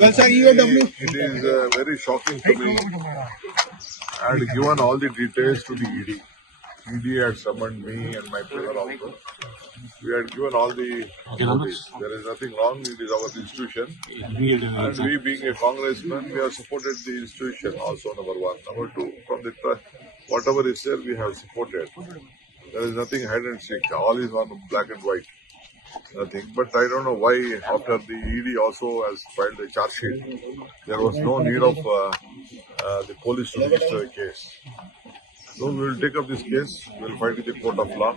Well, sir, EOW. It is very shocking to me. I had given all the details to the ED. ED had summoned me and my brother also. We had given all the notice. There is nothing wrong. It is our institution. And we being a congressman, we have supported the institution also, number one. Number two, from the whatever is there, we have supported. There is nothing hide and seek. All is on black and white. Nothing. But I don't know why after the ED also has filed a charge sheet, there was no need of the police to register a case. So we will take up this case. We will fight with the court of law.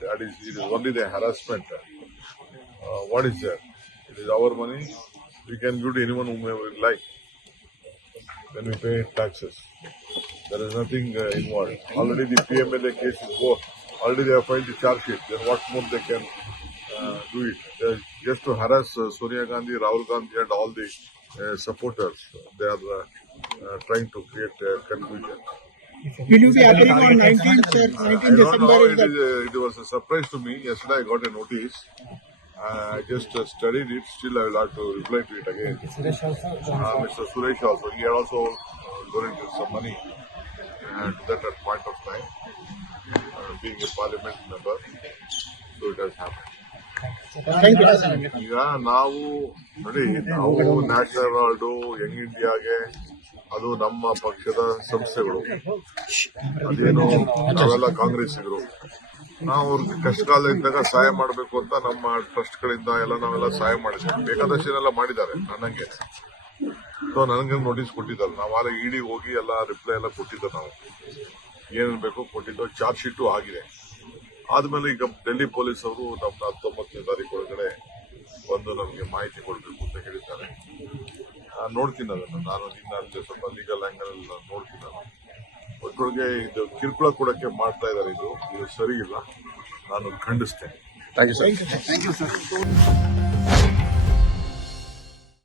That is, it is only the harassment. What is there? It is our money. We can give to anyone whom we like. When we pay taxes, there is nothing involved. Already the PMLA case is over. Already they have filed the charge sheet. Then what more they can do it? Just to harass Sonia Gandhi, Rahul Gandhi and all the supporters. They are trying to create confusion. Will you be appearing on 19th, sir? 19th I don't December know. is the... It was a surprise to me. Yesterday I got a notice. I just studied it. Still, I will have to reply to it again. Mr. Suresh also. He had also donated some money to that at point of time, being a parliament member. So it has happened. Thank you, sir. ಈಗ ನಾವು ನೋಡಿ, ನಾವು national award Young ಇಂಡಿಯಾಗೆ ಅದು ನಮ್ಮ ಪಕ್ಷದ ಸಂಸ್ಥೆಗಳು. ಅದೇನು ನಾವೆಲ್ಲ ಕಾಂಗ್ರೆಸ್ಸಿಗರು. ನಾವು ಅವ್ರಿಗೆ ಕಷ್ಟಕಾಲ ಇದ್ದಾಗ ಸಹಾಯ ಮಾಡಬೇಕು ಅಂತ ನಮ್ಮ ಟ್ರಸ್ಟ್ಗಳಿಂದ ಎಲ್ಲ ನಾವೆಲ್ಲ ಸಹಾಯ ಮಾಡಿದ್ದೇವೆ. ಬೇಕಾದಷ್ಟೆಲ್ಲ ಮಾಡಿದ್ದಾರೆ ನನಗೆ. ಸೊ ನನಗೆ ನೋಟಿಸ್ ಕೊಟ್ಟಿದ್ದಾರೆ. ನಾವು ಆಗ ಇಡಿ ಹೋಗಿ ಎಲ್ಲ ರಿಪ್ಲೈ ಎಲ್ಲ ಕೊಟ್ಟಿದ್ದಾರೆ. ನಾವು ಏನೇನು ಬೇಕೋ ಕೊಟ್ಟಿದ್ದು. ಚಾರ್ಜ್ ಶೀಟು ಆಗಿದೆ. ಆದ್ಮೇಲೆ ಈಗ ಡೆಲ್ಲಿ ಪೊಲೀಸ್ ಅವರು ನಮ್ಮ 19ನೇ ತಾರೀಕು ಒಳಗಡೆ ಬಂದು ನಮಗೆ ಮಾಹಿತಿ ಕೊಡಬೇಕು ಅಂತ ಹೇಳಿದ್ದಾರೆ. ನೋಡ್ತೀನಿ ಅದನ್ನು. ನಾನು ನಿನ್ನ ಅಲ್ಲಿ ಸ್ವಲ್ಪ ಲೀಗಲ್ ಆಂಗಲ್ ನೋಡ್ತೀನಿ. ನಾನು ಒಟ್ಟೊಳಗೆ ಇದು ಕಿರುಕುಳ ಕೊಡಕ್ಕೆ ಮಾಡ್ತಾ ಇದ್ದಾರೆ. ಇದು ಸರಿ ಇಲ್ಲ. ನಾನು ಖಂಡಿಸ್ತೇನೆ. Thank you, sir.